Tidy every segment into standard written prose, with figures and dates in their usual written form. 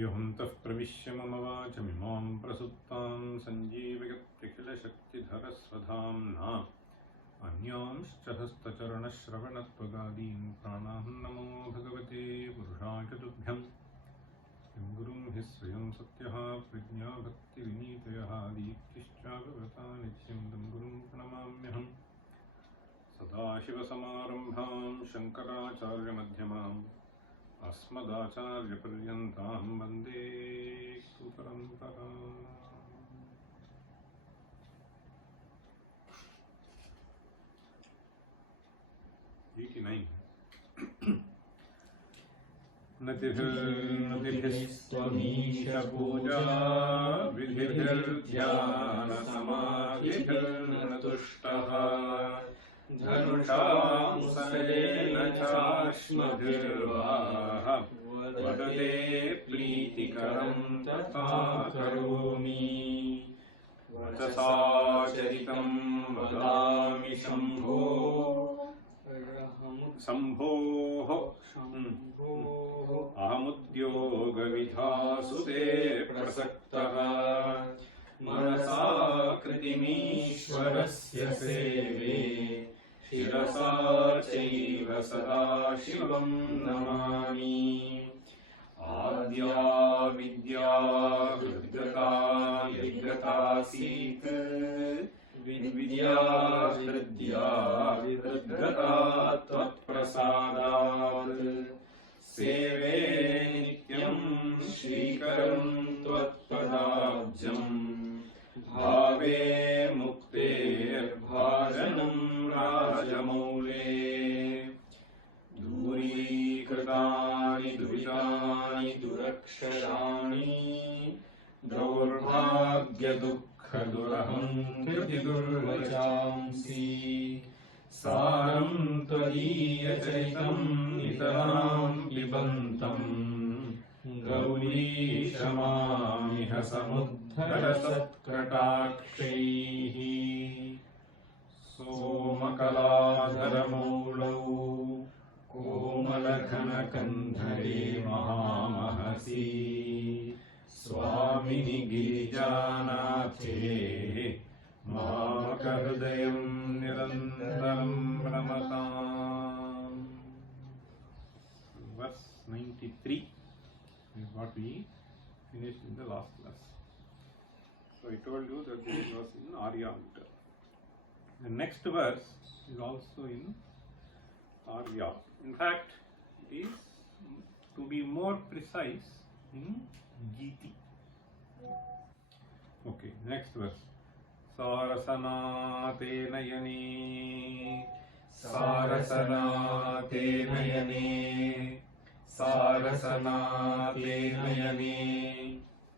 योऽन्तः प्रविश्य मम वाचमिमां प्रसुप्तां सञ्जीवयत्यखिलशक्तिधरस्वधाम्ना अन्यांश्च हस्तचरणश्रवणत्वगादीन् प्राणान् नमो भगवते पुरुषाय तुभ्यम् किं गुरुं हि स्वयं सत्यः प्रज्ञा भक्तिविनीतयः दीप्तिश्चागवता नित्यं तं गुरुं प्रणमाम्यहम् सदाशिवसमारम्भां शङ्कराचार्यमध्यमाम् अस्मदाचार्यपर्यन्तां वन्दे गुरुपरम्पराम्। 89 नतिभिस्त्वमीशपूजा विधिभिर्ध्यानसमाधिभिर्नतुष्टः धनुषा मुसलेन चाश्मभिर्वाह वदते प्रीतिकरं तथा करोमि वचसा चरितं वदामि शम्भोः अहमुद्योगविधासु ते प्रसक्तः मनसा कृतिमीश्वरस्य सेवे शिरसा चैव सदा शिवं नमामि आद्या विद्या हृद्गता यद्गतासीत् विद्या हृद्या हृद्गता त्वत्प्रसादात् सेवे नित्यं श्रीकरं त्वत्पदाब्जम् भावे मुक्तेर्भाजनं राजमौले दूरीकृतानि दुरितानि दुरक्षराणि दौर्भाग्यदुःखदुरहं कृतिदुर्वचांसि सारं त्वदीयचरितं नितरां पिबन्तं गौरीशमामिह समुद्धरसत्कटाक्षैः सोमकलाधरमौलौ कोमलघनकन्धरे महामहसि स्वामिनि गिरिजानाथे माकहृदयं निरन्तरं रमताम्. Verse 93 is what we finished in the last class. So I told you that this was in Arya meter. The next verse is also in Arya. In fact, it is, to be more precise, in Giti. Okay, next verse. Sarasana te nayane, sarasana te nayane, sarasana te nayane,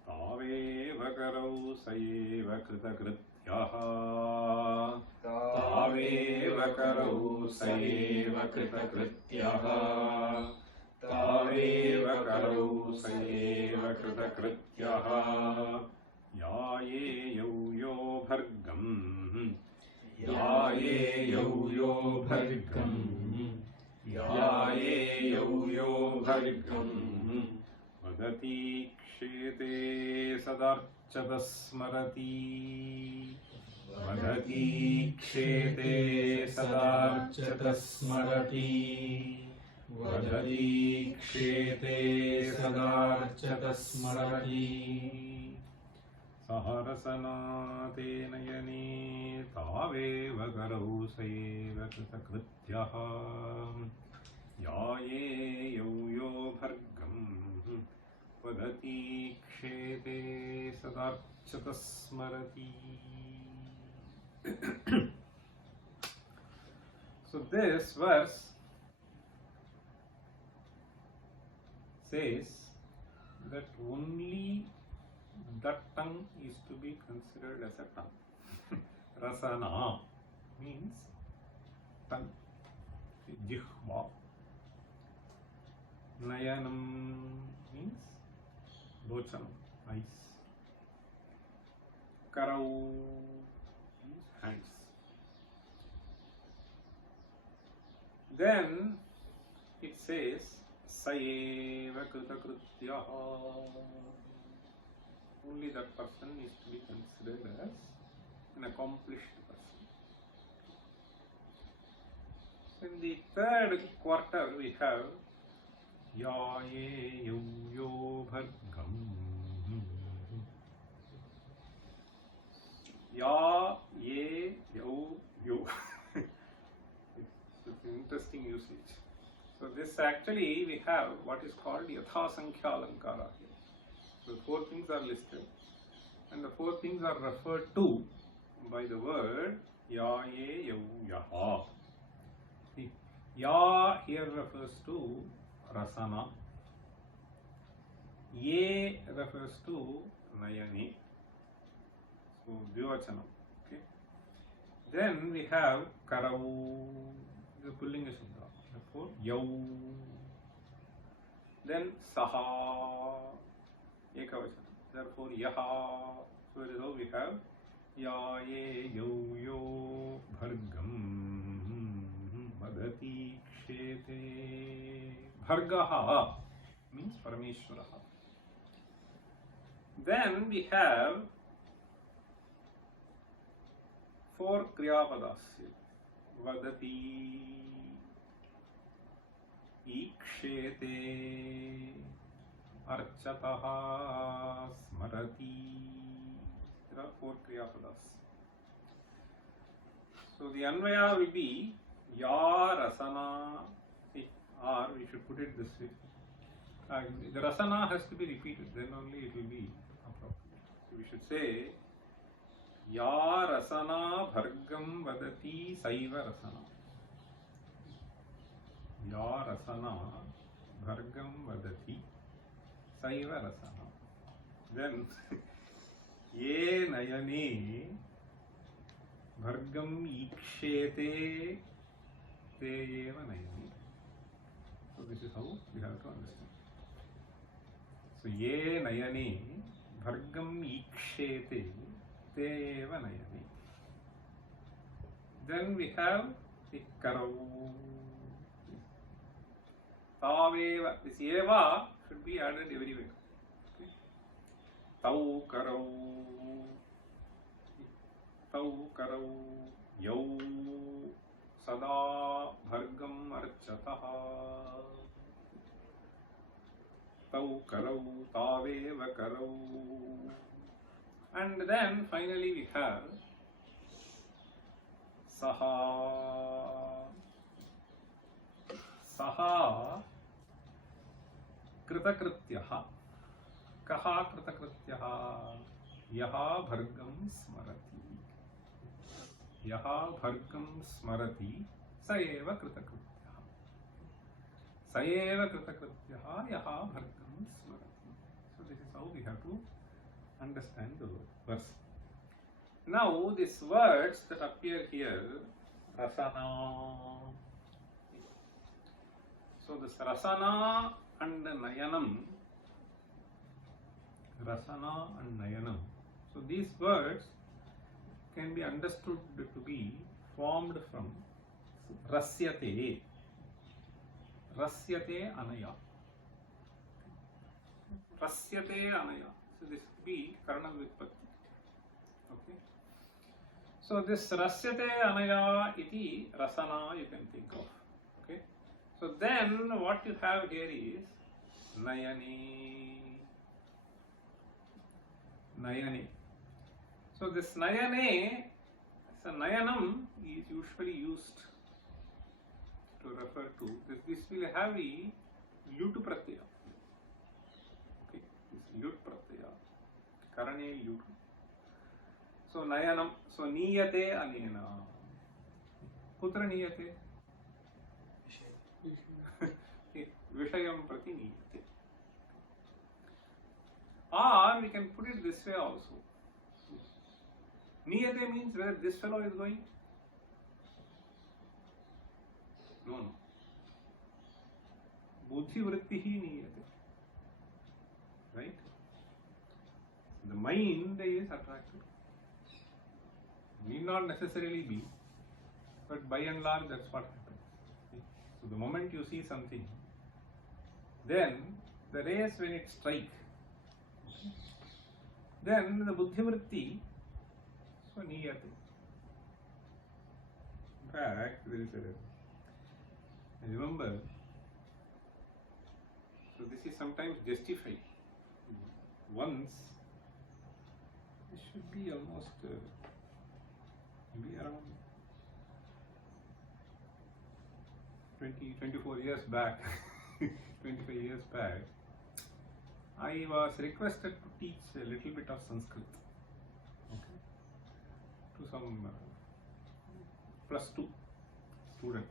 taveva karau sayeva kritakrityaha, taveva karau sayeva kritakrityaha, taveva karau sayeva kritakrityaha, याये यौ भर्गं याये यौ भर्गं याये यौ भर्गं वदति क्षेते सदार्चत स्मरति वदति क्षेते सदार्चत स्मरति वदति क्षेते सदार्चत स्मरति सहरसना ते नयने तावेव करौ सैव कृतकृत्यः याये यौ भर्गं वदति क्षेते सदार्चत स्मरति. So this verse says that only that tongue is to be considered as a tongue. Rasana means tongue, jihva, Nayanam means lochanam, eyes. Karau means hands. Then it says Sayeva Kritakritya. Only that person is to be considered as an accomplished person. So in the third quarter we have Yaye Yo Bhargam. Ya Ye Yo Yo. It's an interesting usage. So this actually we have what is called Yatha Sankhya Alankara here. So 4 things are listed and the 4 things are referred to by the word Ya Ye Yo Yaha. See, Ya here refers to Rasana. Ye refers to Nayane. So Dvivachanam. Okay. Then we have Karau, the Pullinga Shuddha. Therefore Yau. Then Saha, Ekavachanam. Therefore Yaha. So that is how we have Ya Ye Yau Yo Bhargam Madati Kshete. Bhargaha means Parameshwaraha. Then we have 4 Kriyapadas. Vadati, Ikshete, Archataha, Smarati. There are 4 Kriyapadas. So the Anvaya will be Ya Rasana. See, or we should put it this way. The Rasana has to be repeated, then only it will be appropriate. So we should say Ya Rasana Bhargam Vadati Saiva Rasana. Ya Rasana Bhargam Vadati Saiva Rasana. Then Ye Nayane Bhargam Ikshete Te Eva Nayane. So this is how we have to understand. So Ye Nayane Bhargam Ikshete Te Eva Nayane. Then we have the Karau. Taveva. This Eva should be added everywhere. Okay. Tau Karau. Tau Karau. Yau Sada Bhargam Archataha. Tau Karau. Taveva Karau. And then finally we have Saha. Saha Kritakrityaha. Kaha Kritakrityaha. Yaha Bhargam Smarati. Yaha Bhargam Smarati. Saeva Kritakrityaha. Saeva Kritakrityaha. Yaha Bhargam Smarati. So this is how we have to understand the verse. Now these words that appear here, Rasana. So this Rasana and Nayanam, Rasana and Nayanam. So these words can be understood to be formed from Rasyate. Rasyate Anaya. Rasyate Anaya. So this could be Karana Vipatti. Okay. So this Rasyate Anaya iti Rasana you can think of. Okay. So then what you have here is Nayane. Nayane. So this Nayane, so Nayanam is usually used to refer to this will have a Lut Pratyaya. Okay. This Lut Pratyaya. Karane Lut. So Nayanam. So Niyate Anena. Kutra Niyate? Vishayam Prati Niyate. Or we can put it this way also. Niyate means whether this fellow is going. No. buddhi vrittihi niyate. Right? The mind is attracted. Need not necessarily be, but by and large that's what happens. So the moment you see something, then the rays when it strike, then the buddhi vritti, so niyate. In fact, there is I remember, so this is sometimes justified. Once, it should be almost maybe around 24 years back, 25 years back, I was requested to teach a little bit of Sanskrit, okay, to some +2 student,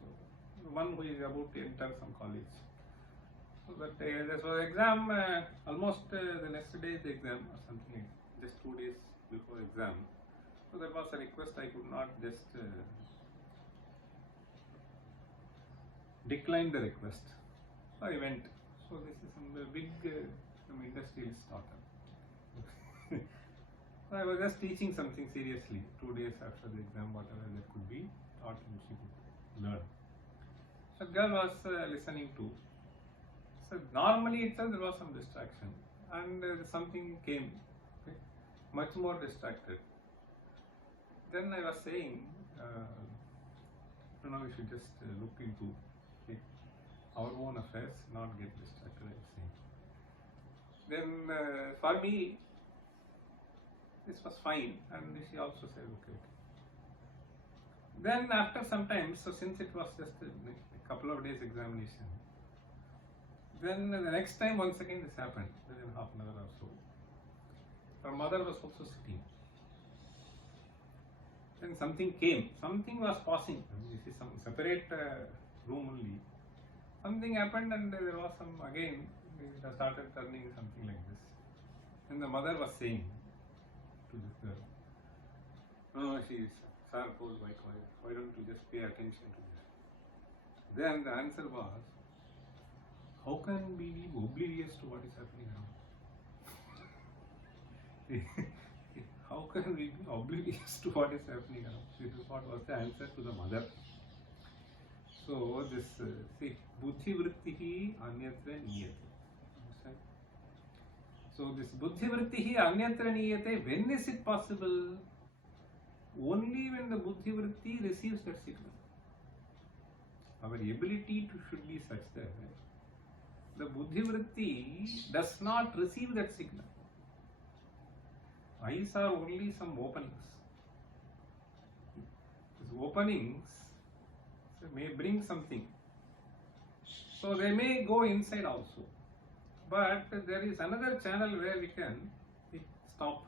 so one who is about to enter some college. So that there was exam, almost the next day is the exam or something like that, just 2 days before exam. So there was a request, I could not just decline the request. So I went. So this is some big some industrial startup. So I was just teaching something seriously 2 days after the exam, whatever that could be taught and she could learn. So girl was listening to. So normally itself there was some distraction, and something came, okay, much more distracted. Then I was saying, we should just look into our own affairs, not get distracted, I was saying. Then for me, this was fine, and she also said, okay. Then after some time, so since it was just a couple of days examination, then the next time once again this happened, within half an hour or so. Her mother was also sitting. Then something came, something was passing. This is some separate room only. Something happened and there was some, again, it started turning something like this. And the mother was saying to this girl, no, she is, sir, why don't you just pay attention to this? Then the answer was, how can we be oblivious to what is happening around? How can we be oblivious to what is happening around? This is what was the answer to the mother. So this, see, buddhi vrittihi anyatra niyate. Understand? So this buddhi vrittihi anyatra niyate, when is it possible? Only when the buddhi vritti receives that signal. Our ability to should be such that the buddhi vritti does not receive that signal. Eyes are only some openings. These openings may bring something. So they may go inside also. But there is another channel where we can stop.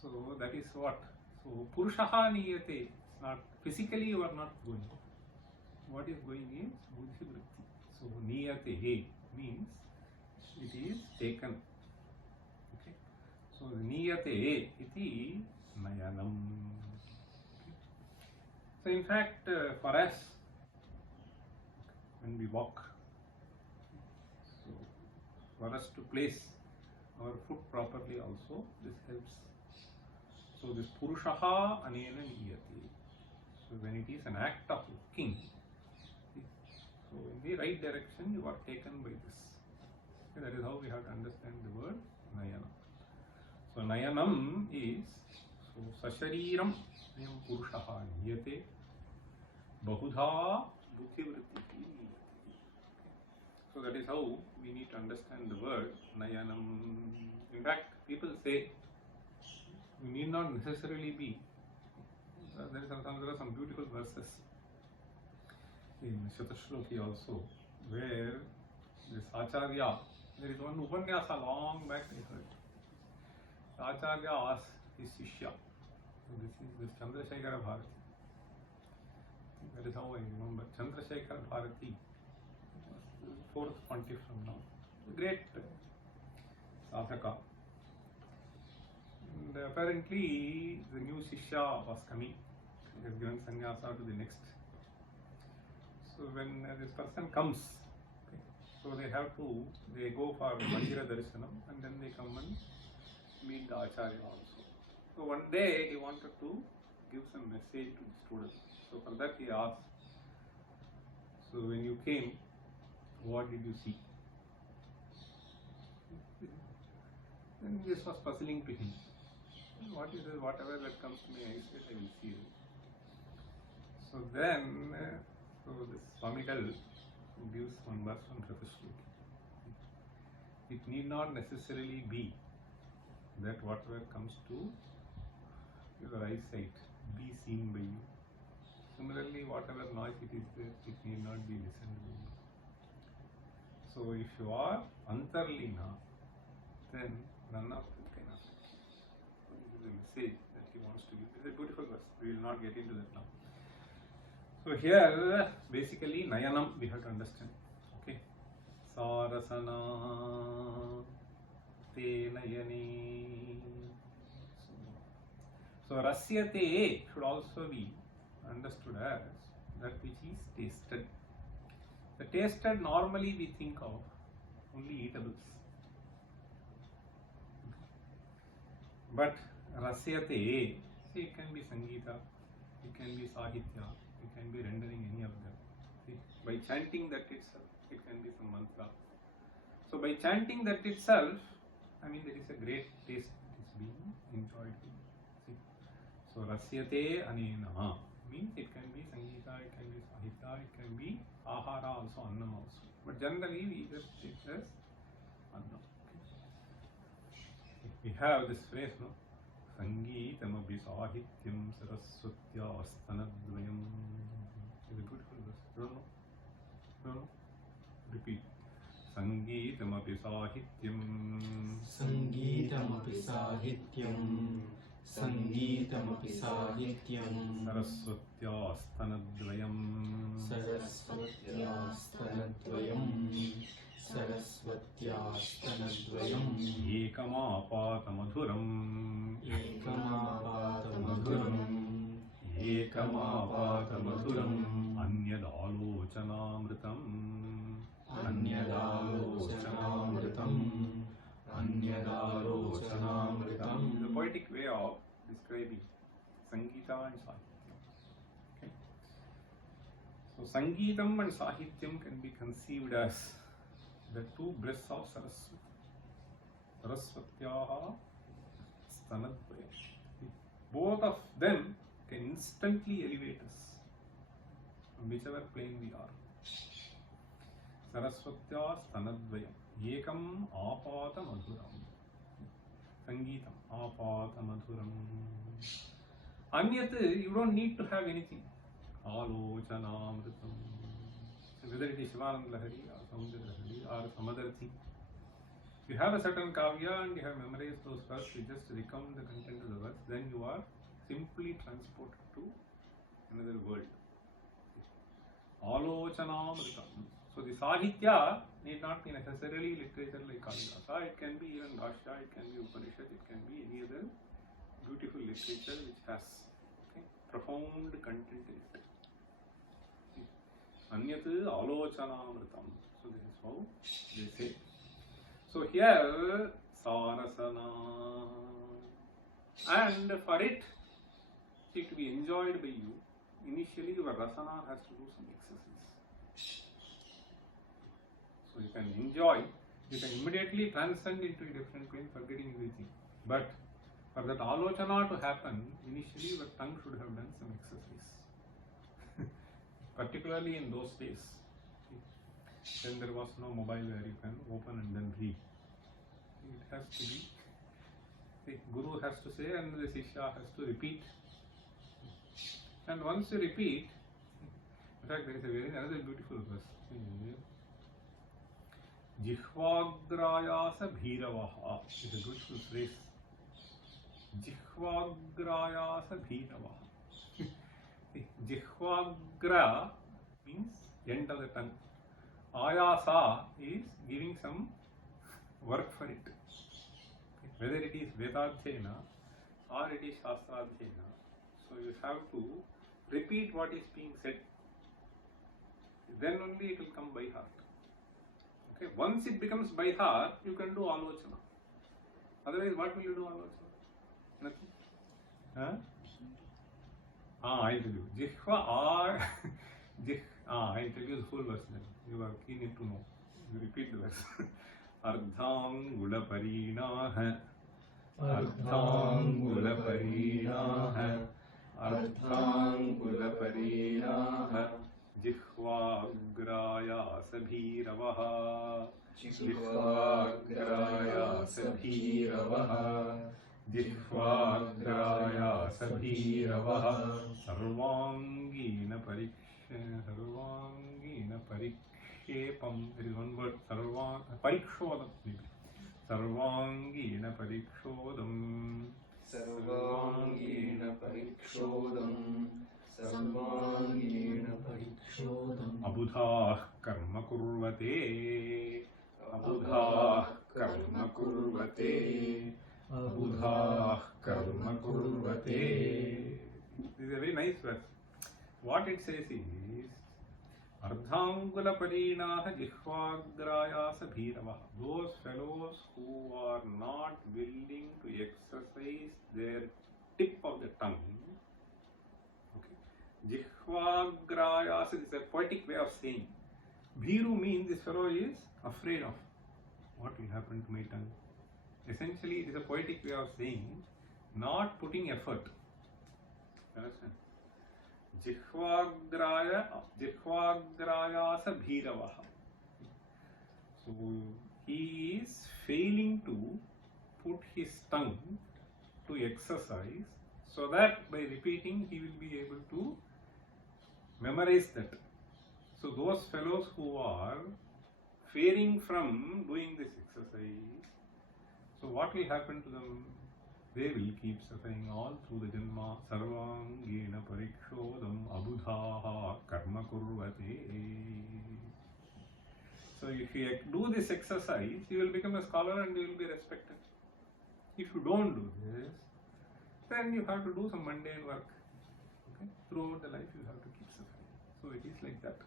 So that is what? So purushaha niyate. It's not physically you are not going. What is going is buddhi vritti. So niyate means it is taken. Okay. So niyate iti nayanam. So in fact, for us, when we walk, so for us to place our foot properly also, this helps. So this purushaha anena niyati. So when it is an act of walking, so in the right direction you are taken by this. Okay, that is how we have to understand the word nayanam. So nayanam is, so sashariram ayam purushaha niyate bahudha buddhi vritti niyate. So that is how we need to understand the word nayanam. In fact, people say we need not necessarily be. There are some beautiful verses in Shatashloki also, where this Acharya, there is one Upanyasa long back I heard. Acharya asked his Shishya, this is this Chandrasekhara Bharati. That is how I remember. Chandrasekhara Bharati, 4th pontiff from now, a great sadhaka. And apparently the new Shishya was coming. He has given sannyasa to the next. So when this person comes, okay, so they go for Mandira Darshanam and then they come and meet the Acharya also. So one day he wanted to give some message to the students. So for that he asked, so when you came, what did you see? Then this was puzzling to him. What is this? Whatever that comes to my eyes, I will see it. So then, this Swamigal gives one verse from Prabhupada. It need not necessarily be that whatever comes to your eyesight be seen by you. Similarly, whatever noise it is there, it need not be listened by you. So if you are Antarlina, then none of it can affect you. So this is the message that he wants to give. It's a beautiful verse. We will not get into that now. So here, basically, Nayanam we have to understand. Okay. Sarasana te nayani. So Rasyate should also be understood as that which is tasted. The tasted normally we think of only eatables. But Rasyate, see, it can be Sangeeta, it can be Sahitya, it can be rendering any of them. See, by chanting that itself, it can be some mantra. So by chanting that itself, I mean there is a great taste that is being enjoyed. See, so Rasyate anena means it can be Sangeeta, it can be Sahitya, it can be Ahara also, Annam also. But generally we just take it as Annam. We have this phrase, no? Sangeetamapi sahityam saraswatya astanadvayam. It's a beautiful verse. You don't know? You don't know? Repeat. Sangeetamapi sahityam. Sangeetamapi sahityam. Sangeetamapi sahityam. Saraswatya astanadvayam. Saraswatya astanadvayam. Saraswatyastanadvayam. Ekamapatammadhuram. Ekamapatammadhuram. Ekamapatammadhuram. Anyadalochanamritam. Anyadalochanamritam. Anyadalochanamritam. The poetic way of describing Sangeeta and Sahityam. Okay. So Sangeetam and Sahityam can be conceived as the two breasts of Saraswati. Saraswatyaha stanadvaya. Both of them can instantly elevate us from whichever plane we are. Saraswatya stanadvaya. Ekam apata madhuram. Sangeetam apata madhuram. Anyat, you don't need to have anything. Alochanamritam. Whether it is Sivanandalahari or Lahari or some other thing. If you have a certain kavya and you have memorized those verses, you just recount the content of the verse, then you are simply transported to another world. Alochanamritam. So the Sahitya need not be necessarily literature like Kalidasa. It can be even Bhashya, it can be Upanishad, it can be any other beautiful literature which has profound content in it. Anyat alochanamritam. So this is how they say. So here sarasana, and for it to be enjoyed by you, initially your rasana has to do some exercise. So you can enjoy, you can immediately transcend into a different plane, forgetting everything. But for that alochana to happen, initially your tongue should have done some exercise. Particularly in those days, when there was no mobile where you can open and then read. It has to be, the Guru has to say and the Shishya has to repeat. And once you repeat, in fact there is another beautiful verse. Jihvagrayasa bhiravaha. It's a beautiful phrase. Jihvagrayasa bhiravaha. Jihvagra means end of the tongue. Ayasa is giving some work for it. Whether it is Vedadhyayana or it is Shastradhyayana, so you have to repeat what is being said. then only it will come by heart. Okay, once it becomes by heart, you can do alochana. Otherwise, what will you do alochana? Nothing. Huh? I'll tell you. Jihva I'll tell you the full verse then. You are keen to know. You repeat the verse. Ardhangula parinaha. Ardhangula parinaha. Ardhangula parinaha. Jihvagraya sabhiravaha. Jihvagraya sabhiravaha. Jihvagraya sabhiravaha. Sarvangina parikshepam. There is one word, parikshodam. Sarvangina parikshodam. Sarvangena parikshodam. Sarvangena parikshodam. Abudha karma kurvate. Abudha karma kurvate. Abudha karma kurvate. This is a very nice verse. What it says is Ardhangula parinaha jihvagraya sabhiravaha. Those fellows who are not willing to exercise their tip of the tongue. Okay. Jihvagraya is a poetic way of saying. Bhiru means this fellow is afraid of what will happen to my tongue. Essentially, it is a poetic way of saying not putting effort. Understand? Jihvagraya sabhiravaha. So he is failing to put his tongue to exercise, so that by repeating he will be able to memorize that. So those fellows who are failing from doing this exercise, so what will happen to them? They will keep suffering all through the janma. Sarvangena parikshodam abudhaha karma kurvate. So if you do this exercise, you will become a scholar and you will be respected. If you don't do this, then you have to do some mundane work. Okay? Throughout the life you have to keep suffering. So it is like that.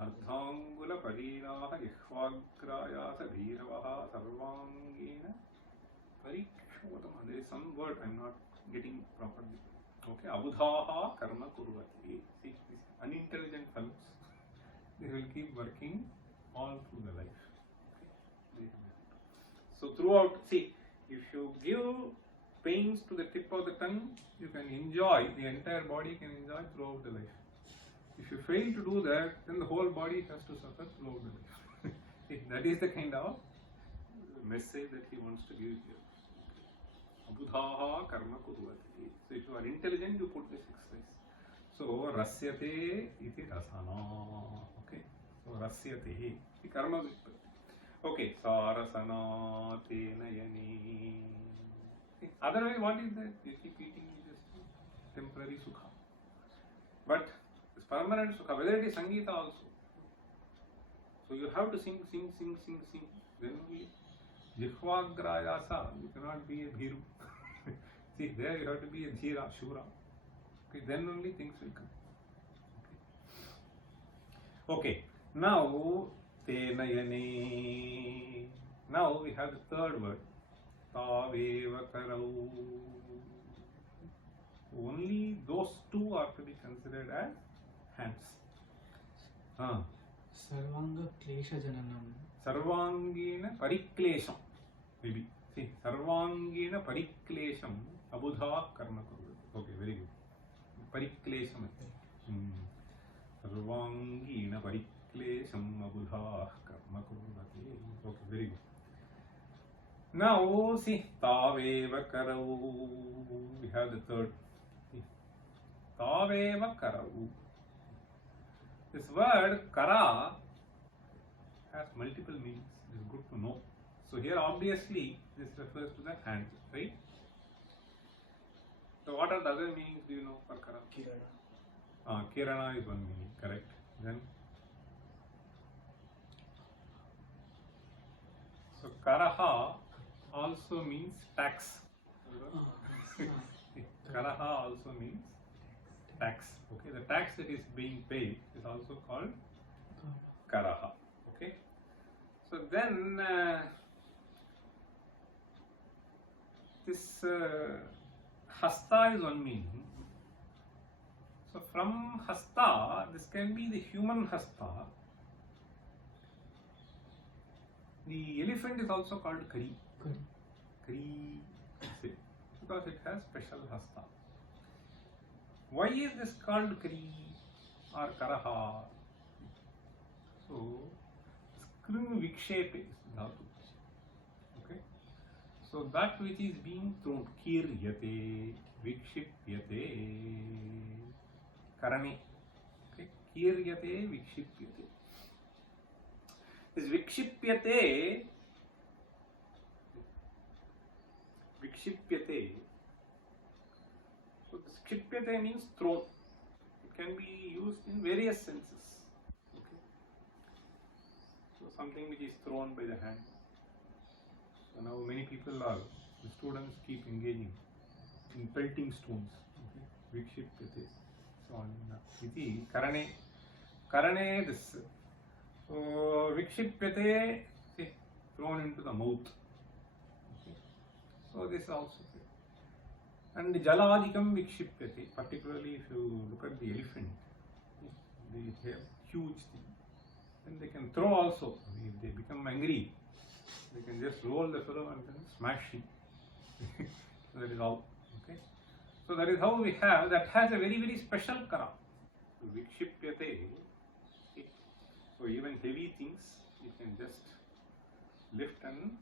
Ardhangula parinaha jihvagraya sabhiravaha sarvangena parikshodam. There is some word I am not getting properly. Okay, abudhaha karma kurvati. See, these unintelligent fellows, they will keep working all through the life. Okay. So throughout, see, if you give pains to the tip of the tongue, you can enjoy, the entire body can enjoy throughout the life. If you fail to do that, then the whole body has to suffer throughout the life. See, that is the kind of message that he wants to give here. Abudhaha karma kurvati. So if you are intelligent, you put this exercise. So rasyate iti rasana. Okay. So rasyate. The karma vipatti. Okay. Sarasana tena yani. Otherwise, what is that? You keep eating just temporary sukha. But it's permanent sukha. Whether it is Sangeeta also. So you have to sing. Then only Jihvagrayasa. You cannot be a Bhiru. See, there you have to be a Dhira, Shura. Okay, then only things will come. Okay. Now, Tenayane. Now we have the third word. Taveva karau. Only those two are to be considered as hands. Sarvanga klesha jananam. Sarvangena pariklesham. Maybe. See, Sarvangena pariklesham abudha karma kurvati. Okay, very good. Pariklesham. Sarvangena pariklesham abudha karma kurvati. Okay, very good. Now, see, Taveva karau. We have the third. See, Taveva karau. This word kara has multiple meanings. It is good to know. So here obviously this refers to the hand, right? So what are the other meanings do you know for kara? Kirana. Kirana is one meaning, correct. Then so karaha also means tax. Karaha also means tax. Okay, the tax that is being paid is also called Karaha. Okay. So then this hasta is one meaning. So from hasta, this can be the human hasta. The elephant is also called Kari. Kari, because it has special hasta. Why is this called Kari or Karaha? So, skrin vikshepe is dhatu. Okay. So that which is being thrown, kiryate, vikshipyate, karane. Okay. Kiryate, vikshipyate. This vikshipyate, so kshipyate means thrown. It can be used in various senses. Okay. So something which is thrown by the hand. So now many people the students keep engaging in pelting stones. Okay. Vikshipyate. So on iti karane this. So vikshipyate, thrown into the mouth. Okay. So this is also there. And jaladikam vikshipyate, particularly if you look at the elephant, they have huge thing. Then they can throw also. If they become angry, they can just roll the fellow and then smash him. So that is all. Okay. So that is how we have, that has a very, very special kara. Vikshipyate. So even heavy things you can just lift and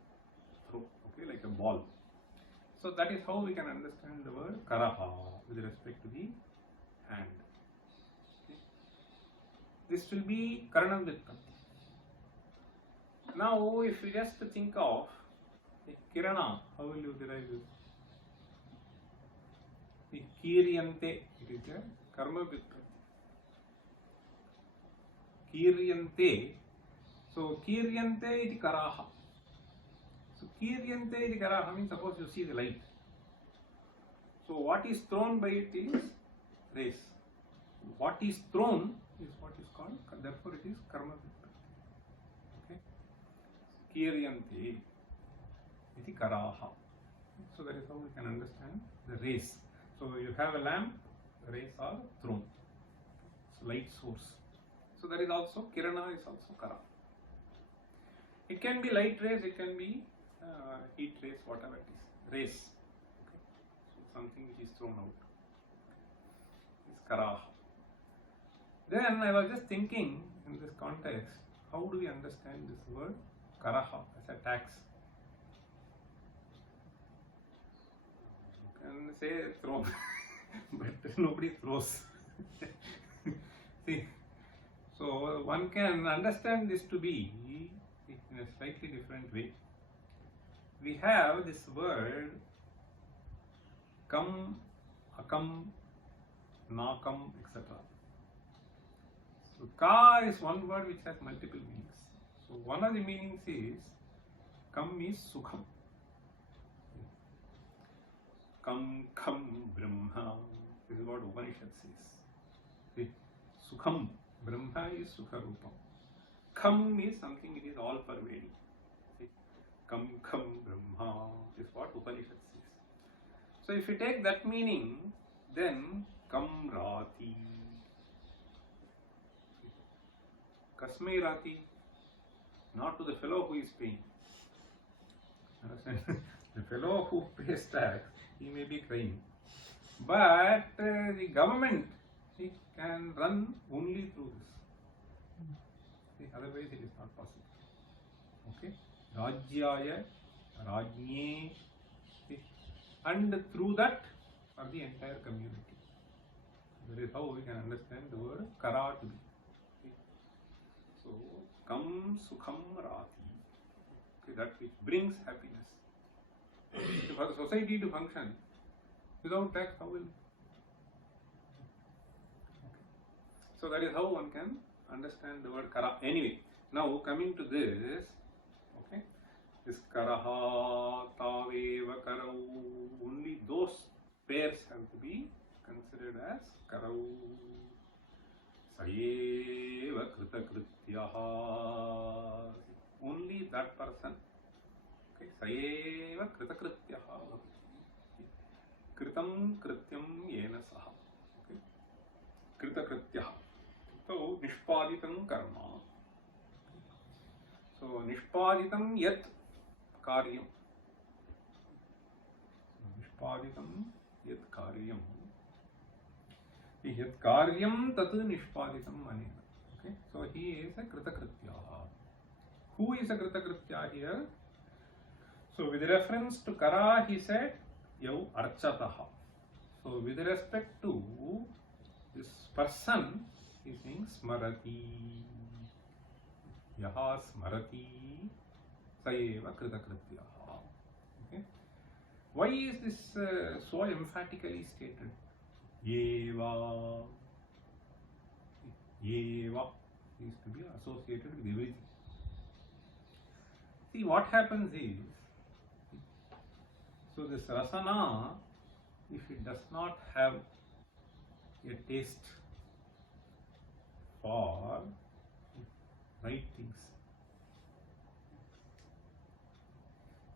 throw, okay, like a ball. So that is how we can understand the word karaha with respect to the hand. Okay. This will be karanam vitkam. Now if you just think of kirana, how will you derive this? Kiryante, it is a karma vitkam. Kiryante. So kiryante iti karaha. So kiryante iti karaha means, suppose you see the light. So what is thrown by it is rays. What is thrown is what is called, therefore it is karma. Okay. Kiryante iti karaha. So that is how we can understand the rays. So you have a lamp, the rays are thrown. It's light source. So that is also, kirana is also kara. It can be light rays, it can be heat rays, whatever it is. Rays. Okay. So something which is thrown out. Is kara. Then I was just thinking in this context, how do we understand this word karaha as a tax? You can say thrown, but nobody throws. See. So one can understand this to be in a slightly different way. We have this word kam, akam, nakam, etc. So ka is one word which has multiple meanings. So one of the meanings is kam is sukham. Kam kham brahma. This is what Upanishad says. See, sukham. Brahma is Sukha Rupam. Kham is something which is all pervading. See? Kam Kham Brahma is what Upanishad says. So if you take that meaning, then Kam Rati. Kasmai Rati. Not to the fellow who is paying. Understand? The fellow who pays tax, he may be crying. But the government, see, can run only through this. See, otherwise it is not possible. Okay? Rajyaya, Rajnye, see, and through that for the entire community. That is how we can understand the word kara to be. See? So, kam sukham rati. Okay, that which brings happiness. For the society to function without tax, how will? So that is how one can understand the word kara. Anyway, now coming to this, okay, this karaha, taveva, karau, only those pairs have to be considered as karau. Sayeva krita kritya kritakrityaha. Only that person. Okay. Saeva kritakrityaha bhavati. Kritam krityam yena saha. Okay. Kritakrityaha. So, nishpaditam karma. So, nishpaditam yat karyam. Nishpaditam yat karyam. Yat karyam tat nishpaditam anena. Okay, so he is a kritakritya. Who is a kritakritya here? So, with reference to kara, he said, yav archataha. So, with respect to this person, he is saying smarati. Yaha smarati saeva kritakrityaha. Okay. Why is this so emphatically stated? Yeva. Yeva is to be associated with everything. See, what happens is, so this rasana, if it does not have a taste for right things,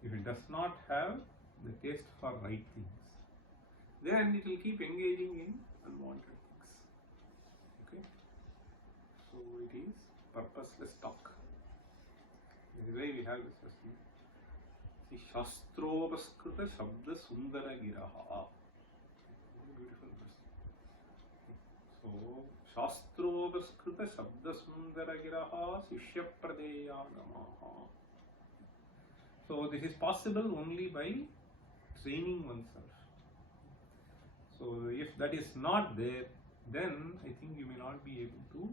if it does not have the taste for right things, then it will keep engaging in unwanted things. Okay? So it is purposeless talk. This is why we have this question. See, Shastrobaskrita Shabda Sundara Giraha. Beautiful verse. So, Shastrobaskrita Shabda Sundara Giraha Sishya Pradeya Gamaha. So, this is possible only by training oneself. So, if that is not there, then I think you may not be able to.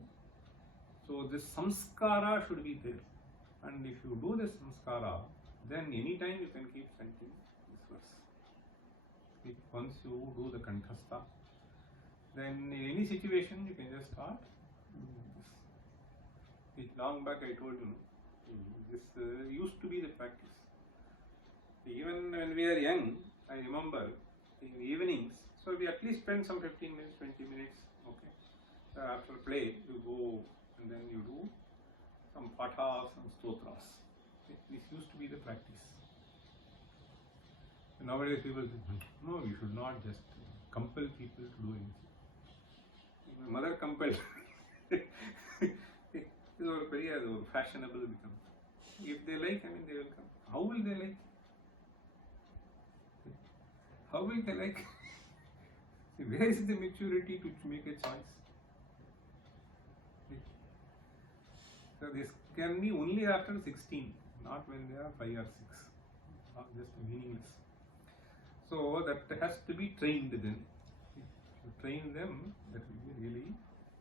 So, this samskara should be there. And if you do this samskara, then anytime you can keep chanting this verse. Once you do the kanthastha, then in any situation you can just start doing this. Long back I told you, this used to be the practice. Even when we are young, I remember in the evenings, so we at least spend some 15 minutes, 20 minutes, okay. After play, you go and then you do some pathas, some stotras. This used to be the practice. And nowadays people say, no, you should not just compel people to do anything. My mother compelled. This is very fashionable become. If they like, I mean, they will come. How will they like? How will they like? See, where is the maturity to make a choice? So this can be only after 16, not when they are 5 or 6, not just meaningless. So that has to be trained then. If you train them, that will be really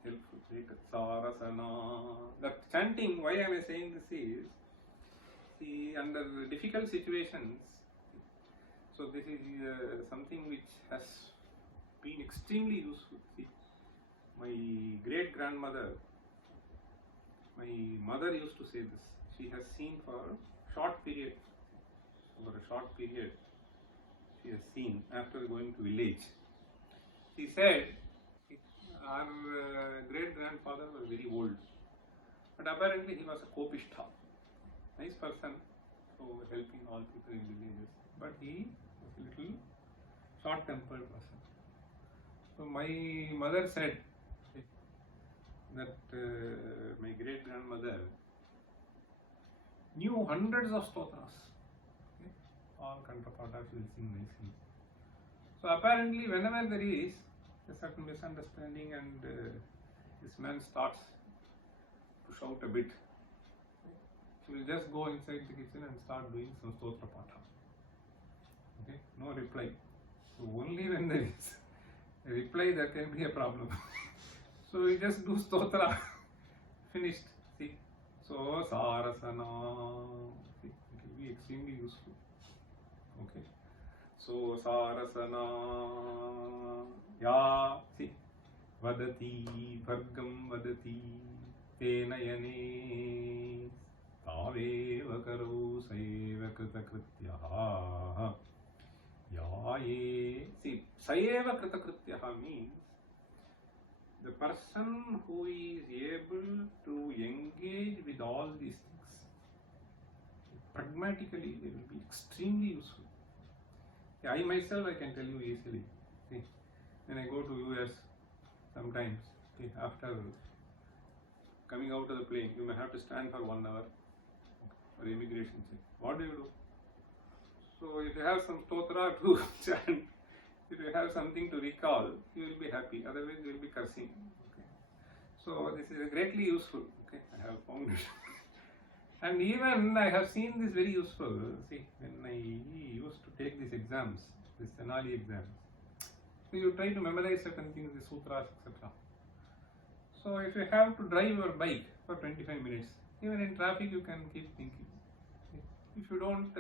helpful. That chanting, why am I saying this is, see, under difficult situations, so this is something which has been extremely useful. See, my great grandmother, my mother used to say this. She has seen for a short period, over a short period, she has seen after going to village. She said, our great grandfather was very old, but apparently he was a kopishtha, nice person, so helping all people in villages, but he was a little short-tempered person. So my mother said that my great grandmother knew hundreds of stotras, okay? All kantrapatas will sing nicely. So apparently whenever there is a certain misunderstanding and this man starts to shout a bit, she will just go inside the kitchen and start doing some stotra patha. Okay, no reply. So only when there is a reply there can be a problem. So we just do stotra, finished. See, so sarasana, see, it will be extremely useful. Okay, so sarasana, ya, see, vadati, bhargam vadati, tenayane, taveva karo saeva kritakrityaha, yaye, see, saeva kritakrityaha means the person who is able to engage pragmatically they will be extremely useful. Yeah, I myself I can tell you easily. See, when I go to US sometimes, okay, after coming out of the plane, you may have to stand for 1 hour for immigration check. What do you do? So if you have some stotra to chant, if you have something to recall, you will be happy. Otherwise, you will be cursing. Okay. So this is greatly useful. Okay, I have found it. And even I have seen this very useful. See, when I used to take these exams, these Tenali exams, so you try to memorize certain things, the sutras, etc. So if you have to drive your bike for 25 minutes, even in traffic you can keep thinking. If you don't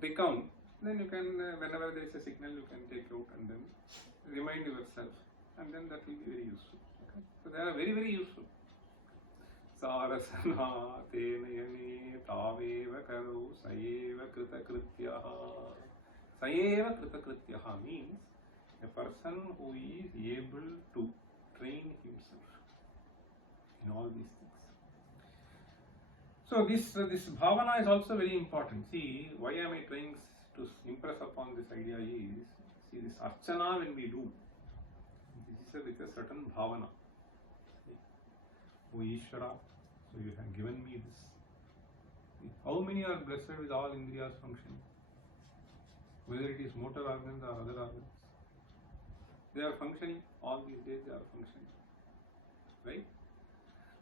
recount, then you can, whenever there is a signal, you can take out and then remind yourself, and then that will be very useful. Okay? So they are very, very useful. Sarasana tenayane taveva karau sayeva kritakrityaha. Sayeva kritakrityaha means a person who is able to train himself in all these things. So this bhavana is also very important. See, why am I trying to impress upon this idea is, see, this archana when we do, this is with a certain bhavana. O Ishvara, so you have given me this. How many are blessed with all indriyas functioning? Whether it is motor organs or other organs. They are functioning, all these days they are functioning. Right?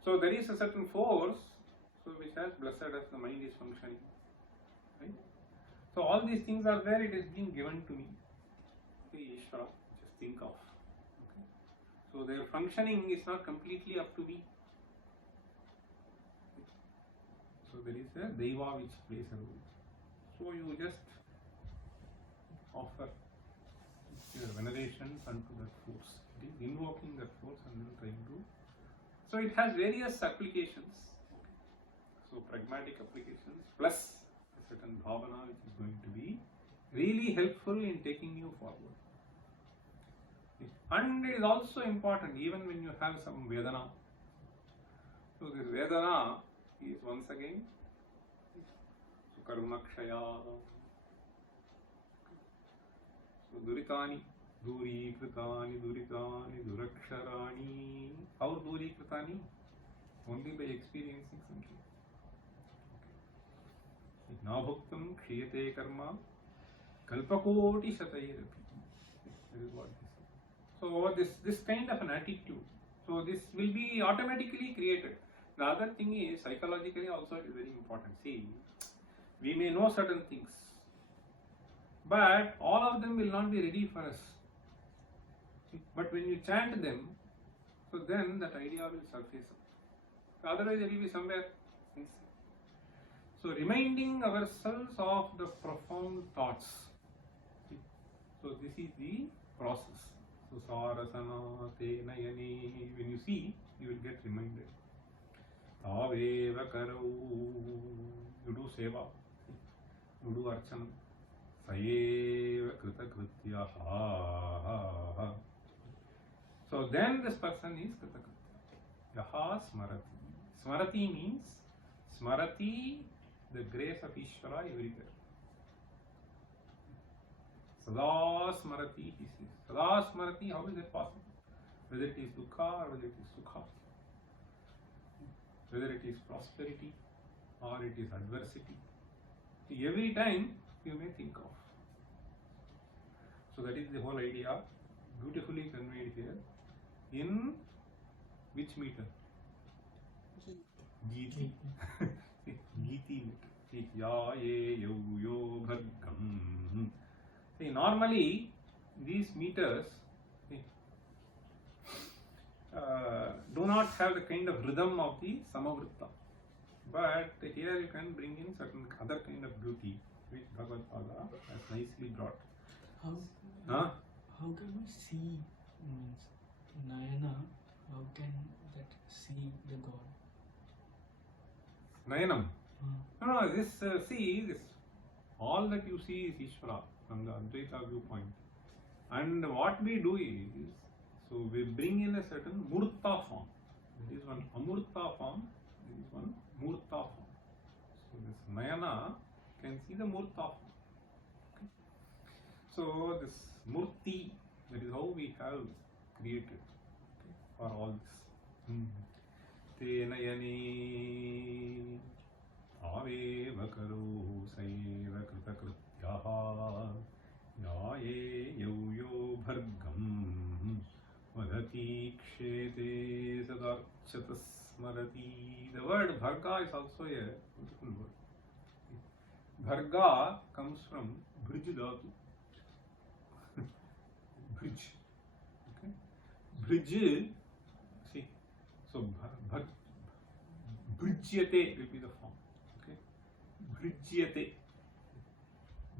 So there is a certain force, so which has blessed as the mind is functioning. Right? So all these things are there, it is being given to me. The Ishvara, just think of. Okay? So their functioning is not completely up to me. So there is a Deva which plays a role. So you just offer your venerations unto that force. It is invoking that force and then trying to. So it has various applications. So pragmatic applications plus a certain bhavana which is going to be really helpful in taking you forward. And it is also important even when you have some Vedana. So this Vedana is once again Karmakshaya. So Duritani, Duri Kritani, Duritani, Duraksharani. How Duri Kritani? Only by experiencing something. Nabhuktam Kshiyate Karma Kalpakoti Shatayirapi. That is what this is. So this kind of an attitude. So this will be automatically created. The other thing is psychologically also it is very important. See, we may know certain things, but all of them will not be ready for us. But when you chant them, so then that idea will surface up. Otherwise it will be somewhere inside. So reminding ourselves of the profound thoughts. So this is the process. So sarasana tenayane, when you see, you will get reminded. Taveva karau, you do seva, you do archanam. Sayeva kritakrityaha. So then this person is kritakritya. Yaha smarati. Smarati means smarati, the grace of Ishvara everywhere. Sada smarati, he says. Sada smarati, how is it possible? Whether it is dukkha or whether it is sukha. Whether it is prosperity or it is adversity. Every time you may think of. So that is the whole idea, beautifully conveyed here. In which meter? Giti. Giti meter. Ya ye yo yo bhargam. See, normally these meters do not have the kind of rhythm of the samavritta. But here you can bring in certain other kind of beauty which Bhagavad Pada has nicely brought. How can we see, means Nayana, how can that see the God? Nayanam. No, this see, this all that you see is Ishvara from the Advaita viewpoint. And what we do is, so we bring in a certain Murta form. There is one Amurta form, there is one Murta form. So this Nayana can see the Murta. Okay. So this Murti, that is how we have created, okay, for all this. Te Nayane Aveva Karo Saiva Krita Krutyaha Yaye Yo Bhargam Vadati Kshete Sadarchata Smarati. The word Bharga is also a beautiful word. Bharga comes from Bhrij Dhatu. Bhrij. Okay. Bhrij. See. So Bhrijyate will be the form. Okay. Bhrijyate.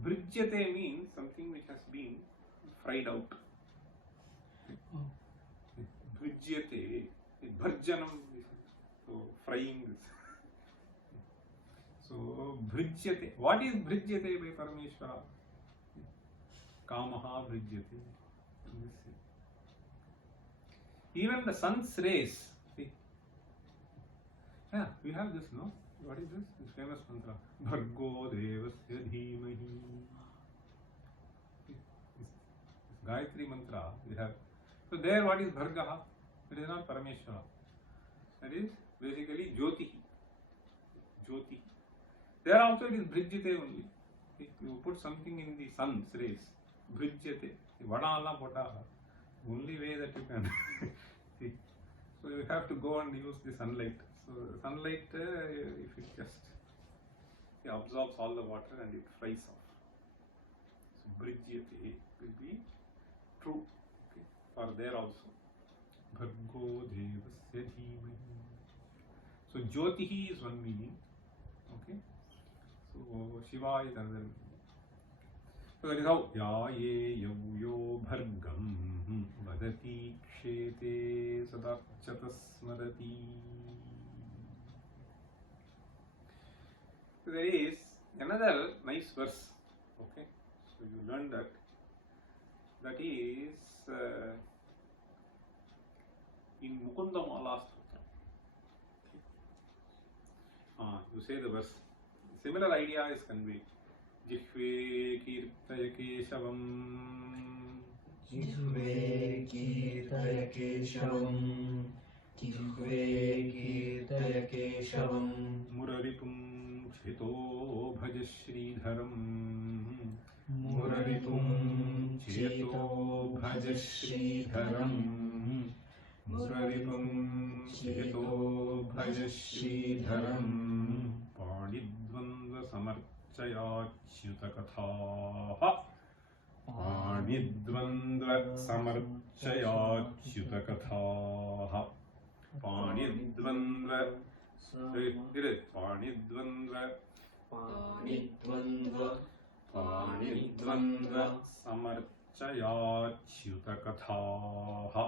Bhrijyate means something which has been fried out. Bhrijyate. Bharjanam. So frying this. So Bhrijyate. What is Bhrijyate by Parameshwara? Kamaha Bhrijyate. Even the sun's rays. See. Yeah, we have this, no? What is this? This famous mantra. Bhargo Devasya Dhimahi. This Gayatri mantra we have. So there what is Bhargaha? It is not Parameshwara. That is basically Jyoti. Jyoti. There also it is Bhrijyate only. If you put something in the sun's rays, Bhrijyate. Vada alla potaha. Only way that you can see. So you have to go and use the sunlight. So sunlight, if it just absorbs all the water and it fries off. So Bhrijyate will be true. Okay. For there also. Bhargo Devasya Dhimahi. So Jyotihi is one meaning. Okay. So Shiva is another meaning. So that is how Yaye Yo Bhargam Vadati Kshete Sadarchata Smarati. So there is another nice verse. Okay. So you learn that. That is in Mukundamala Stotra. Okay. You say the verse. Similar idea is conveyed. Jihve Kirtaya Keshavam. Jihve Kirtaya Keshavam. Jihve Kirtaya Keshavam. Muraripum Cheto Bhaja Sridharam. Muraripum Cheto Bhaja Sridharam. Muraripum Cheto Bhaja Sridharam. Panidvandva Samarchaya Achyutakathaha. Panidvandva Samarchaya Achyutakathaha. Panidvandva. Panidvandva. Panidvandva. Panidvandva Samarchaya Achyutakathaha.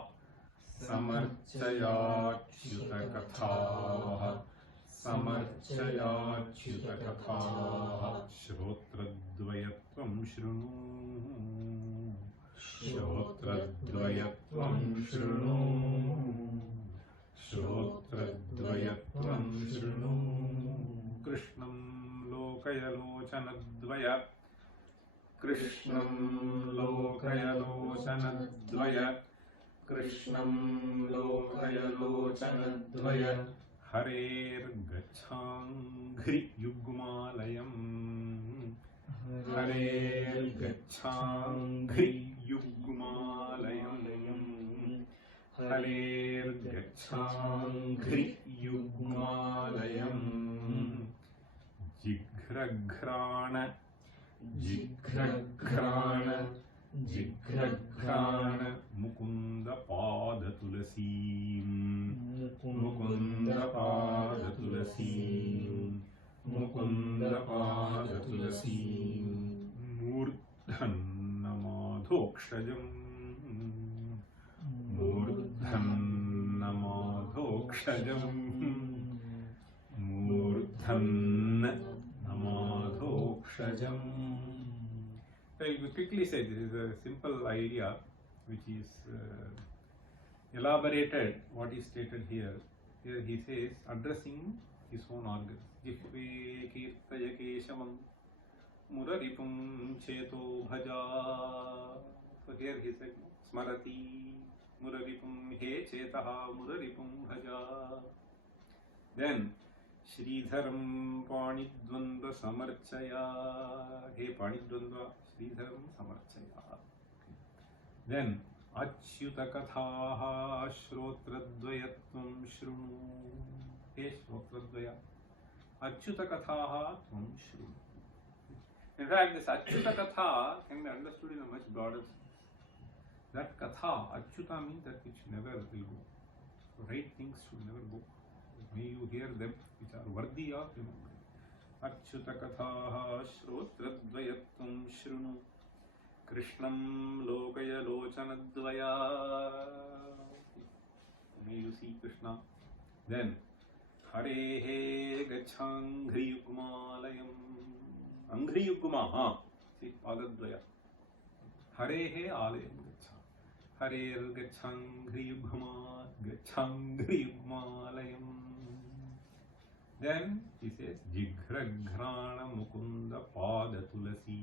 Samarchaya Achyutakathaha. Samarchaya Achyutakathaha. Shrotradvayatvam shrunu. Shrotradvayatvam shrunu. Shrotradvayatvam shrunu. Krishnam Lokayalochanadvaya. Krishnam Lokayalochanadvaya. Krishnam Lokayalochanadvaya. Harer Gachangri Yugmalayam. Harer Gachangri Yugmalayam. Harer Gachangri Yugmalayam. Jighragrana. Jighragrana. Jighragrana Mukunda Pada Tulasim. Mukunda Pada Tulasim. Mukunda Pada Tulasim. Murdhannamadhokshajam. Murdhannamadhokshajam. Murdhannamadhokshajam. So you quickly say this is a simple idea which is elaborated what is stated here. Here he says addressing his own organs. Jihve kirtaya keshavam muraripum cheto bhaja. So here he said, smarati muraripum he chetaha muraripum bhaja. Then Sridharam Panidvandva Samarchaya. He Panidvandva Sridharam Samarchaya. Then Achyuta Kathaha Shrotradvayatvam Shrunu. He Shrotradvaya. Achyuta Kathaha Tvam Shrunu. In fact, this Achyuta Katha can be understood in a much broader sense. That Katha, Achyuta means that which never will go. So right things should never go. May you hear them which are worthy of remembering. Achyuta Kathaha Shrotradvayatvam Shrunu Krishnam Lokaya Lochanadvaya. May you see Krishna. Then Harehe Gacchangri Yugmalayam. Angri Yugma, see Padadvaya. Harehe Alayam Gaccha. Harer Gacchangri Yugma, Gacchangri Yugmalayam. Then he says, Jighragrana Mukunda Pada Tulasi.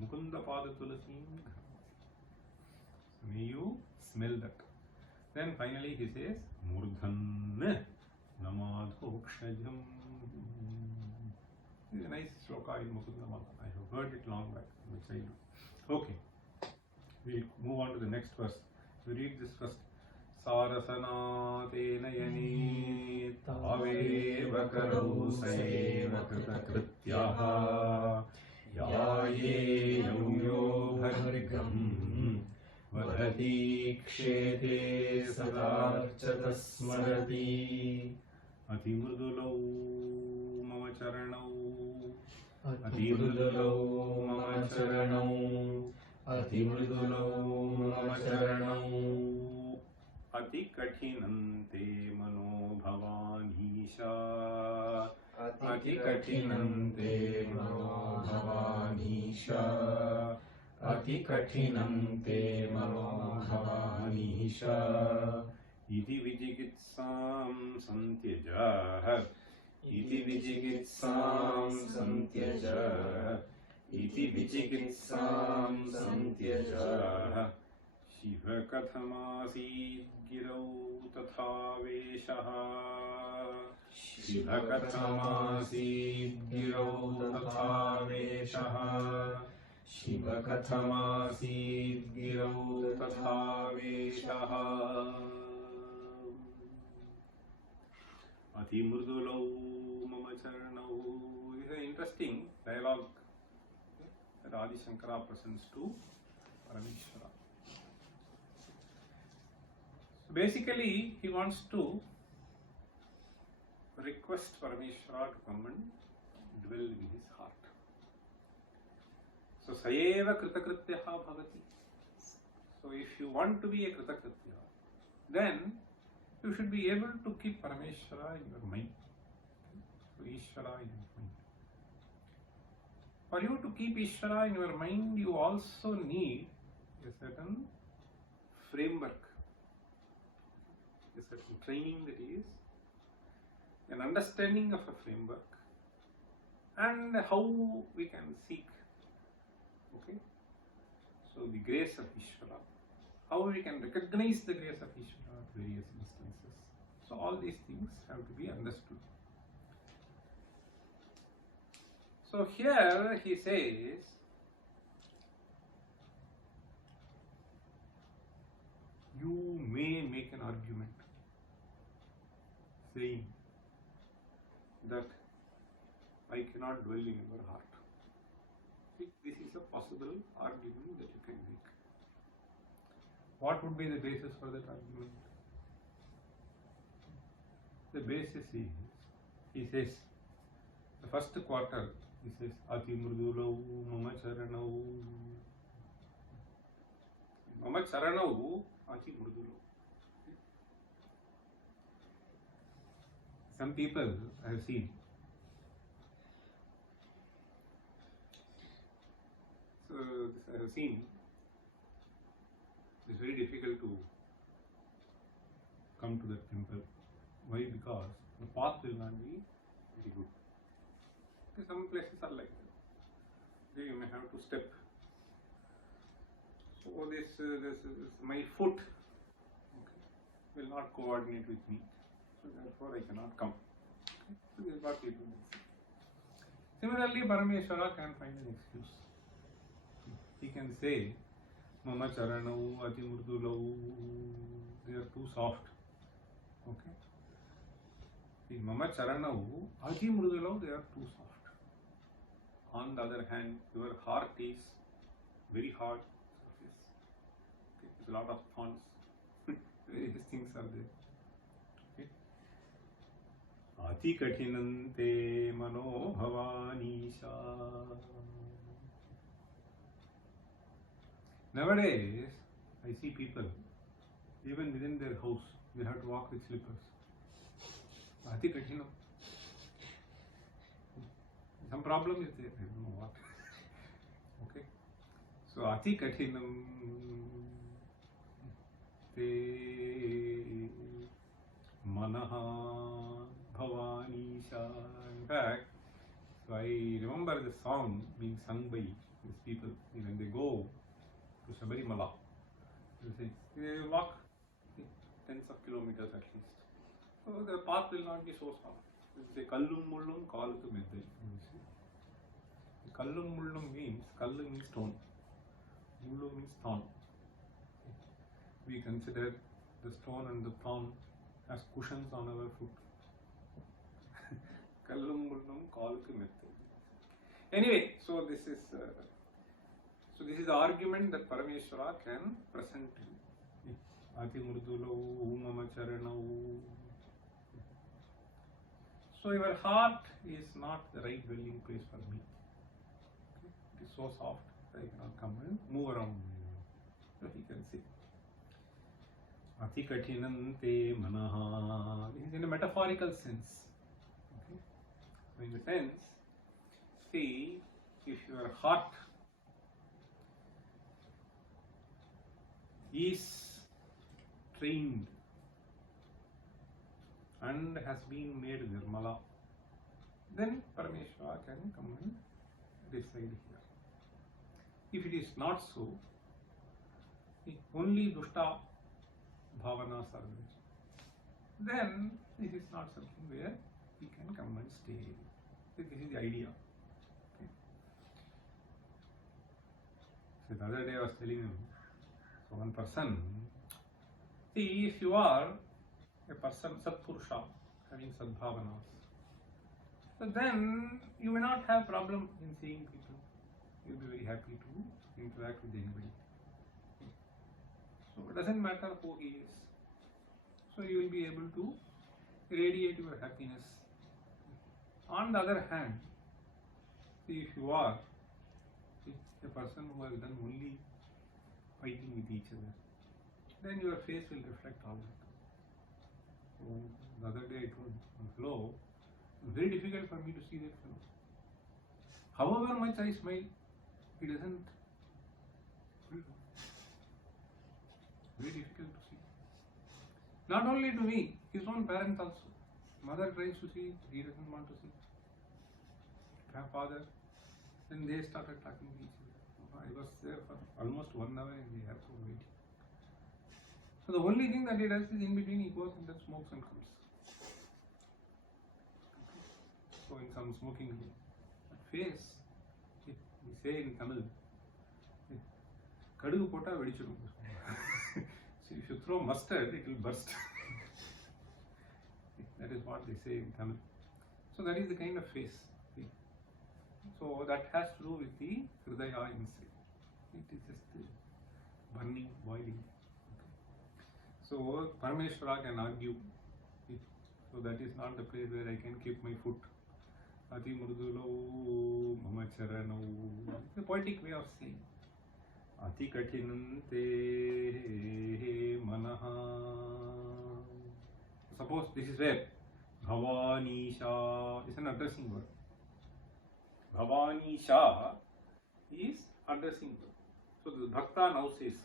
Mukunda Pada Tulasi. May you smell that. Then finally he says, Murdhan Namadhokshajam. This is a nice sloka in Mukunda Mala. I have heard it long back in my childhood. Okay. We'll move on to the next verse. We read this first. Sarasana tenayani taveva karau saeva kritakrityaha yaye yamyo bhargam vadhati kshete sadarchata smarati atimrudulau mama charanau atimrudulau mama charanau atimrudulau mama charanau Ati Kathinante Mano Bhavanisha. Ati Kathinante Mano Bhavanisha. Ati Kathinante Mano Bhavanisha. Iti Vijigitsam Santyaja. Iti Vijigitsam Santyaja. Iti Vijigitsam Santyaja. Shiva Kathamasid Girau Tatha Veshaha. Shiva Kathamasid Girau Tatha Veshaha. Shiva Kathamasid Girau Tatha Veshaha. Ati Murdulau Mama Charanau. This is an interesting dialogue that Adi Shankara presents to Parameshwara. Basically, he wants to request Parameshwara to come and dwell in his heart. So, Sayeva Kritakrityaha Bhavati. So, if you want to be a Kritakritya, then you should be able to keep Parameshwara in your mind. So, Ishvara in your mind. For you to keep Ishvara in your mind, you also need a certain framework. A certain training, that is an understanding of a framework and how we can seek, okay, so the grace of Ishvara, how we can recognize the grace of Ishvara at various instances. So all these things have to be understood. So here he says, you may make an argument saying that I cannot dwell in your heart. See, this is a possible argument that you can make. What would be the basis for that argument? The basis is, he says, the first quarter, he says, Ati Murdulau Mama Charanau. Mama Charanau, Ati Murdulau. Some people I have seen, it's very difficult to come to that temple. Why? Because the path will not be very good. Okay, some places are like that. There you may have to step. So this my foot will not coordinate with me, so therefore I cannot come. Okay? So this is what people will say. Similarly, Parameshwara can find an excuse. He can say, Mama Charanau, Ati Murdulau, they are too soft. Okay? See, Mama Charanau, Ati Murdulau, they are too soft. On the other hand, your heart is very hard surface. Okay? There's a lot of thorns. Various things are there. Okay? Ati Katinante Mano Bhavanisha. Nowadays, I see people, even within their house, they have to walk with slippers. Ati Katinam. Some problem is there, I don't know what. Okay? So, Ati Katinam Te Manaha Bhavanisha. In fact, so I remember the song being sung by these people when they go to Sabarimala. They walk tens of kilometers at least. So the path will not be so soft. They say Kallum Mullum Kaluku Meddai. Kallum Mullum means, Kallu means stone, Mullu means thorn. We consider the stone and the thorn as cushions on our foot. Kallum Mullum Kaluku Meddai. Anyway, so this is the argument that Parameshwara can present to you. Ati Murdulau, Mama Charanau. So your heart is not the right dwelling place for me. Okay? It is so soft that I cannot come and move around. So he can say, Ati Katinante Manaha. This is in a metaphorical sense. Okay? So in the sense, see, if your heart is trained and has been made Nirmala, then Parameshwara can come and reside here. If it is not so, only Dushta Bhavanas are there, then this is not something where he can come and stay. This is the idea. Okay. So the other day I was telling him, so one person, see, if you are a person, Satpurusha, having Sadbhavanas, so then you may not have problem in seeing people. You'll be very happy to interact with anybody. So it doesn't matter who he is. So you will be able to radiate your happiness. On the other hand, see, if you are a person who has done only fighting with each other, then your face will reflect all that. So the other day I told one fellow, it was very difficult for me to see that fellow. However much I smile, he doesn't. Very difficult to see. Not only to me, his own parents also. Mother tries to see, he doesn't want to see. Father, then they started talking to each other. I was there for almost 1 hour in the airport waiting. So the only thing that he does is in between he goes and then smokes and comes. So in some smoking room, that face, we say in Tamil, Kadugu pota vedichidum. So if you throw mustard, it will burst. That is what they say in Tamil. So that is the kind of face. So that has to do with the Hridaya inside. It is just burning, boiling. Okay. So Parameshwara can argue. So that is not the place where I can keep my foot. Ati Murdulau Mama Charanau. It's a poetic way of saying. Ati Katinante Manaha. Suppose this is where Bhavanisha is an addressing word. Bhavanisha is addressing word. So the Bhakta now says,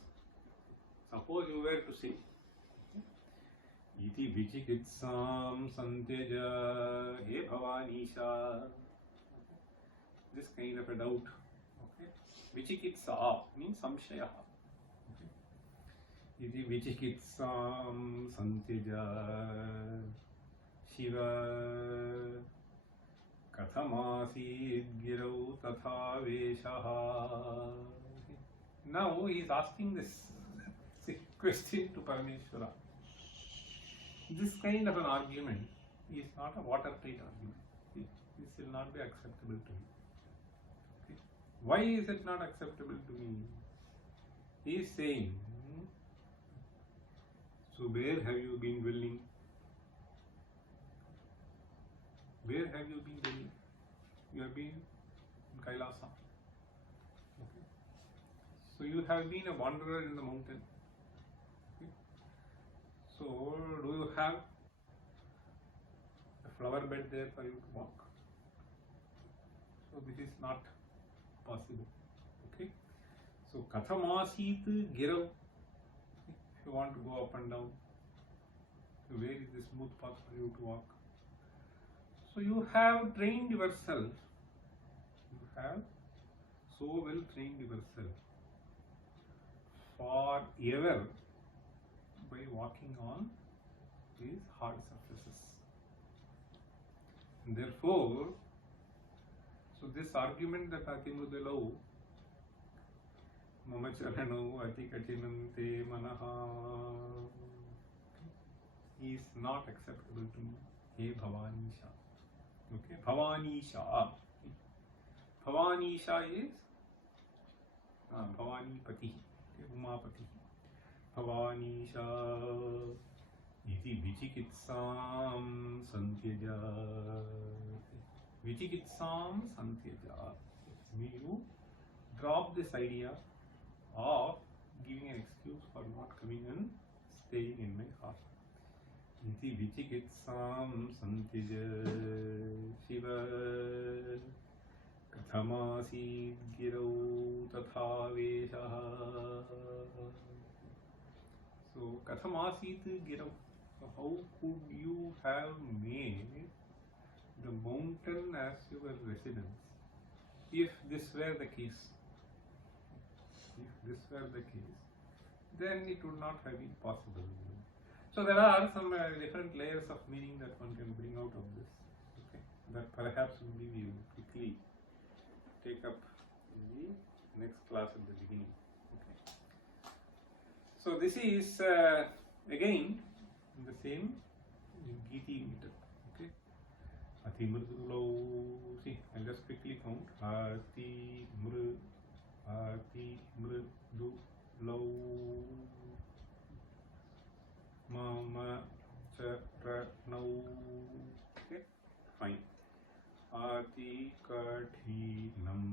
suppose you were to say, Iti vichikitsam santyaja he bhavanisha. This kind of a doubt. Okay. Vichikitsa means samshaya. Okay. Iti vichikitsam santyaja Shiva kathamasid girau tatha veshaha. Now he is asking this question to Parameshwara. This kind of an argument is not a watertight argument. See, this will not be acceptable to me. Okay. Why is it not acceptable to me? He is saying, so where have you been dwelling? Where have you been dwelling? You have been in Kailasa. Okay. So you have been a wanderer in the mountain. Okay. So do you have a flower bed there for you to walk? So this is not possible. Okay. So kathamasit girav. If you want to go up and down, so where is the smooth path for you to walk? So you have trained yourself. You have so well trained yourself forever by walking on these hard surfaces. And therefore, so this argument that Atimrudalau Mama Charano Ati Katinam Te Manaha is not acceptable to me. He Bhavanisha. Okay, Bhavanisha. Bhavanisha is Bhavanipati, Umapati. Bhavanisha iti vichikitsam santyaja. Vichikitsam santyaja. May you drop this idea of giving an excuse for not coming and staying in my heart. Iti vichikitsam santyaja Shiva kathamasid girau tatha veshaha. So kathamasit girau. So how could you have made the mountain as your residence if this were the case? If this were the case, then it would not have been possible. So there are some different layers of meaning that one can bring out of this. Okay, that perhaps we will quickly take up in the next class at the beginning. Okay. So this is again in the same Giti meter. Okay. Ati mrudulau. See, I'll just quickly count. Ati mrudulau. Mama Charanau. Okay, fine. Ati Katinam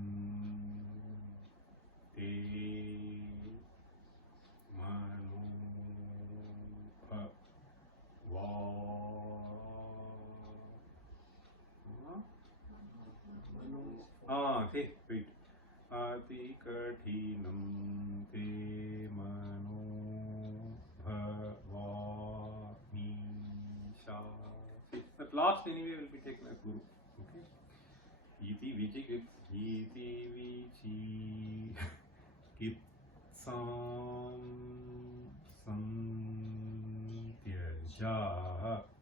Te Manu Okay, wait. Ati Katinam Te Manu Bhava Nisha. That last anyway will be taken as Guru. Okay. Iti vichikitsam santyaja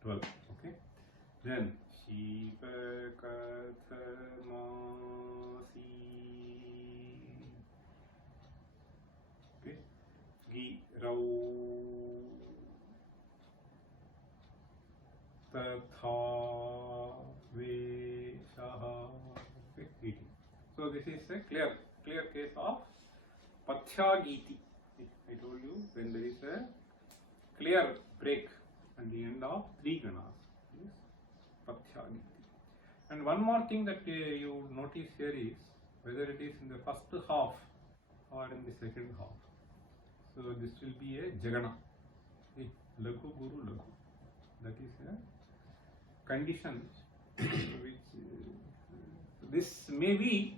12. Okay. Then Shiva kathamasi. Okay. Girau tatha veshaha. Okay. So this is a clear case of Pathyagiti. I told you when there is a clear break at the end of three ganas. Yes. Pathyagiti. And one more thing that you notice here is whether it is in the first half or in the second half. So this will be a Jagana. Lagu Guru Lagu. That is a condition which this may be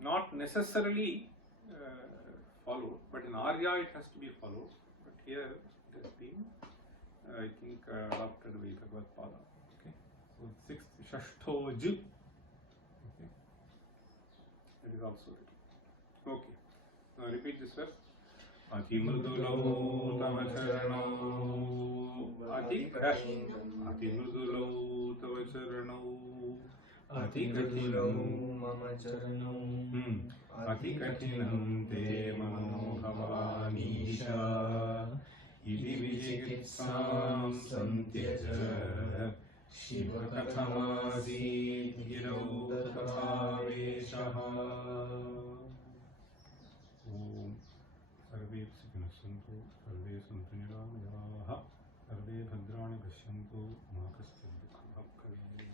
not necessarily followed, but in Arya it has to be followed. But here it has been I think adopted by Bhagavad Pada. Okay. So sixth, Shashtho Ju. Okay. That is also written. Okay. Now repeat this verse. Ati mrudulo tava charanau. Ati mrudulo tava charanau. Ati katinam mama charanam. Ati katinam te mano bhavanisha. Iti vijigitsam santyaja. Shiva kathamasi girau tathaveshaha. Om Sarve Sikha Santu Sarve Santu Niramayaha Sarve Bhadrani Pashyantu Ma Kaschid Dukkha Bhakkhave